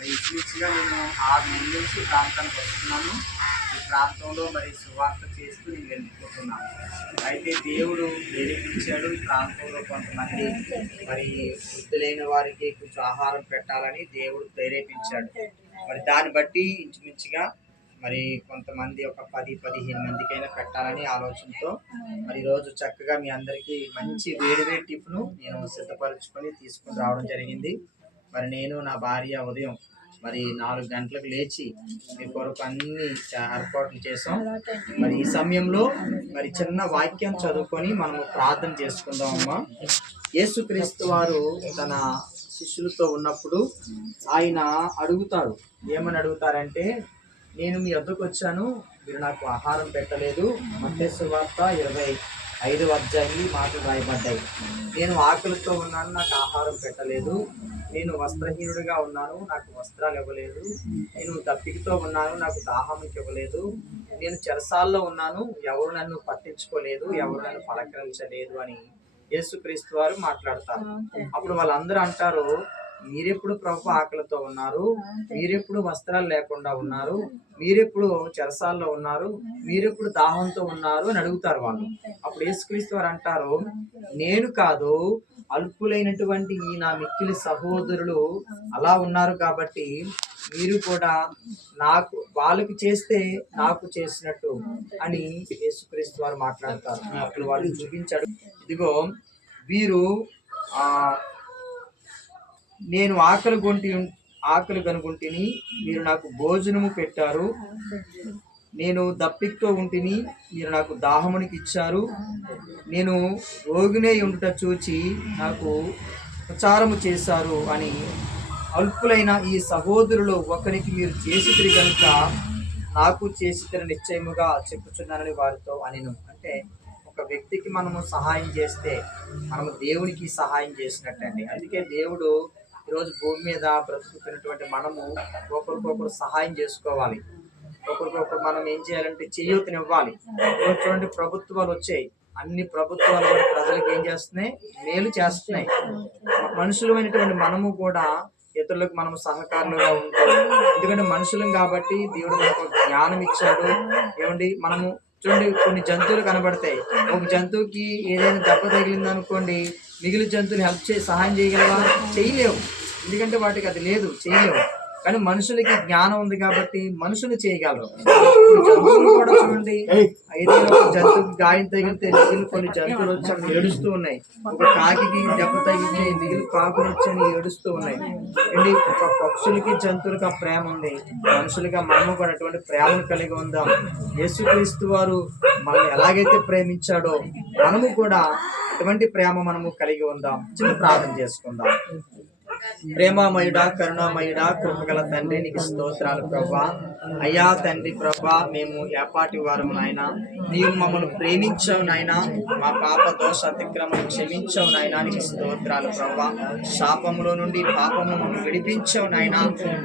మరి ఇంచుమించుగా నేను 6 నెలల నుంచి ఈ ప్రాంతానికి వస్తున్నాను. ఈ ప్రాంతంలో మరి సువార్త చేస్తూ నేను వెళ్ళిపోతున్నాను. అయితే దేవుడు ప్రేరేపించాడు. ఈ ప్రాంతంలో కొంతమంది మరి వృద్ధులైన వారికి కొంచెం ఆహారం పెట్టాలని దేవుడు ప్రేరేపించాడు. మరి దాన్ని బట్టి ఇంచుమించుగా మరి కొంతమంది ఒక 10-15 మందికైనా పెట్టాలని ఆలోచనతో మరి ఈరోజు చక్కగా మీ అందరికీ మంచి వేడివేడి టిఫిన్ నేను సిద్ధపరచుకొని తీసుకుని రావడం జరిగింది. మరి నేను నా భార్య ఉదయం మరి 4 గంటలకు లేచి మీ కొరకు అన్ని ఏర్పాట్లు చేసాం. మరి ఈ సమయంలో మరి చిన్న వాక్యం చదువుకొని మనము ప్రార్థన చేసుకుందాం. అమ్మా, యేసుక్రీస్తు వారు తన శిష్యులతో ఉన్నప్పుడు ఆయన అడుగుతారు. ఏమని అడుగుతారంటే, నేను మీ వద్దకు వచ్చాను, మీరు నాకు ఆహారం పెట్టలేదు. మత్తయి సువార్త 25వ అధ్యాయం మాటలు రాయబడ్డాయి. నేను ఆకలితో ఉన్నాను, నాకు ఆహారం పెట్టలేదు. నేను వస్త్రహీనుడిగా ఉన్నాను, నాకు వస్త్రాలు ఇవ్వలేదు. నేను దప్పికతో ఉన్నాను, నాకు దాహానికి ఇవ్వలేదు. నేను చెరసాల్లో ఉన్నాను, ఎవరు నన్ను పట్టించుకోలేదు, ఎవరు నన్ను పలకరించలేదు అని యేసుక్రీస్తు వారు మాట్లాడతారు. అప్పుడు వాళ్ళందరూ అంటారు, మీరెప్పుడు ప్రభు ఆకలితో ఉన్నారు, మీరెప్పుడు వస్త్రాలు లేకుండా ఉన్నారు, మీరెప్పుడు చెరసాల్లో ఉన్నారు, మీరెప్పుడు దాహంతో ఉన్నారు అని అడుగుతారు వాళ్ళు. అప్పుడు యేసుక్రీస్తు వారు అంటారు, నేను కాదు, అల్పులైనటువంటి ఈ నా మిక్కిలి సహోదరులు అలా ఉన్నారు కాబట్టి మీరు కూడా నాకు వాళ్ళకి చేస్తే నాకు చేసినట్టు అని యేసుక్రీస్తు వారు మాట్లాడతారు. అప్పుడు వాళ్ళు చూపించాడు, ఇదిగో వీరు నేను ఆకలి కనుగొంటిని, మీరు నాకు భోజనము పెట్టారు. నేను దప్పికతో ఉంటిని, మీరు నాకు దాహమునికి ఇచ్చారు. నేను రోగినే ఉండుట చూచి నాకు ఉపచారము చేశారు అని అల్పులైన ఈ సహోదరులు ఒకరికి మీరు చేసితిరి కనుక నాకు చేసితిరి నిశ్చయముగా చెప్పుచున్నానని వారితో అనెను. అంటే ఒక వ్యక్తికి మనము సహాయం చేస్తే మనము దేవునికి సహాయం చేసినట్టండి. అందుకే దేవుడు ఈరోజు భూమి మీద బ్రతుకుతున్నటువంటి మనము ఒకరికొకరు సహాయం చేసుకోవాలి. ఒకరికొకరు మనం ఏం చేయాలంటే చేయూతనివ్వాలి. చూడండి, ప్రభుత్వాలు వచ్చాయి, అన్ని ప్రభుత్వాలు కూడా ప్రజలకు ఏం చేస్తున్నాయి, మేలు చేస్తున్నాయి. మనుషులమైనటువంటి మనము కూడా ఇతరులకు మనము సహకారులుగా ఉంటాం. ఎందుకంటే మనుషులం కాబట్టి దేవుడు మనకు జ్ఞానం ఇచ్చాడు. ఏమండి, మనము చూడండి, కొన్ని జంతువులు కనబడతాయి. ఒక జంతువుకి ఏదైనా దెబ్బ తగిలింది అనుకోండి, మిగిలిన జంతువులు సహాయం చేయగలవా? చేయలేవు. ఎందుకంటే వాటికి అది లేదు, చేయలేవు. కానీ మనుషులకి జ్ఞానం ఉంది కాబట్టి మనుషులు చేయగలరు. జంతువులు కూడా చూడండి, ఏదైనా ఒక జంతువుకి గాయం తగిలితే మిగిలిన కొన్ని జంతువులు వచ్చి ఏడుస్తూ ఉన్నాయి. ఒక కాకి దెబ్బ తగిలితే మిగిలిన కాకులు వచ్చి ఏడుస్తూ ఉన్నాయి. అండి, ఒక పక్షులకి జంతువులకి ఆ ప్రేమ ఉంది. మనుషులుగా మనము కూడా అటువంటి ప్రేమను కలిగి ఉందాం. యేసుక్రీస్తు వారు మనం ఎలాగైతే ప్రేమించాడో మనము కూడా అటువంటి ప్రేమ మనము కలిగి ఉందాం. చిన్న ప్రార్థన చేసుకుందాం. ప్రేమమయుడా, కరుణామయుడా, కృపగల తండ్రి, నీకు స్తోత్రాలు ప్రభా. అయ్యా తండ్రి ప్రభా, మేము ఏపాటి వారము నాయన, నీవు మమ్మల్ని ప్రేమించావు నాయన, మా పాప దోష అతిక్రమను క్షమించావు నాయన, నీకు స్తోత్రాలు ప్రభా. శాపములో నుండి పాపము మమ్మల్ని విడిపించావు నాయన.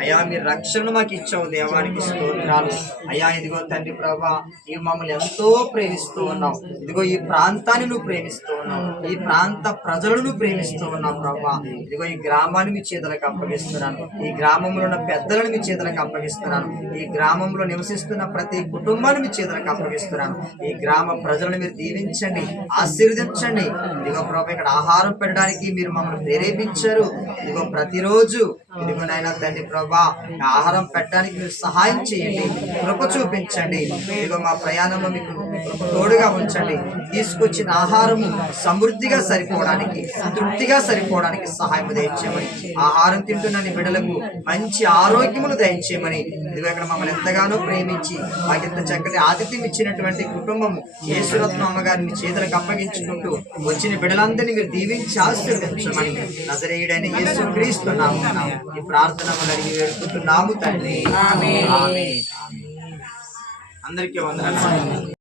అయ్యా, మీరు రక్షణ మాకు ఇచ్చావు దేవానికి స్తోత్రాలు. అయ్యా, ఇదిగో తండ్రి ప్రభా, నీవు మమ్మల్ని ఎంతో ప్రేమిస్తూ ఉన్నావు. ఇదిగో ఈ ప్రాంతాన్ని నువ్వు ప్రేమిస్తూ ఉన్నావు, ఈ ప్రాంత ప్రజలను నువ్వు ప్రేమిస్తూ ఉన్నావు ప్రభా. ఇదిగో ఈ గ్రామాన్ని మీ చేతులకు అప్పగిస్తున్నాను, ఈ గ్రామంలో ఉన్న పెద్దలను మీ చేతులకు అప్పగిస్తున్నాను, ఈ గ్రామంలో నివసిస్తున్న ప్రతి కుటుంబాన్ని మీ చేతులకు అప్పగిస్తున్నాను. ఈ గ్రామ ప్రజలను మీరు దీవించండి, ఆశీర్వదించండి. ఇదిగో ప్రభా, ఇక్కడ ఆహారం పెట్టడానికి మీరు మమ్మల్ని ప్రేరేపించారు. ఇదిగో ప్రతిరోజు ఇదిగో నాయన తండ్రి ప్రభా, ఆహారం పెట్టడానికి మీరు సహాయం చేయండి, కృప చూపించండి. ఇదిగో మా ప్రయాణంలో మీకు కృప తోడుగా ఉంచండి. తీసుకొచ్చిన ఆహారము సమృద్ధిగా సరిపోవడానికి, తృప్తిగా సరిపోవడానికి సహాయం దయచేయమని, ఆహారం తింటున్న నీ బిడ్డలకు మంచి ఆరోగ్యమును దయచేయమని, ఇదిగో ఇక్కడ మమ్మల్ని ఎంతగానో ప్రేమించి మాకింత చక్కటి ఆతిథ్యం ఇచ్చినటువంటి కుటుంబము యేసురత్న అమ్మగారిని చేతులకు అప్పగించుకుంటూ వచ్చిన బిడ్డలందరినీ మీరు దీవించి ఆశీర్వదించమని నజరేయుడైన యేసుక్రీస్తు నామమున ఈ ప్రార్థనలు అడిగి వేడుకుంటున్నాము తండ్రి. ఆమేన్. అందరికీ వందనాలు.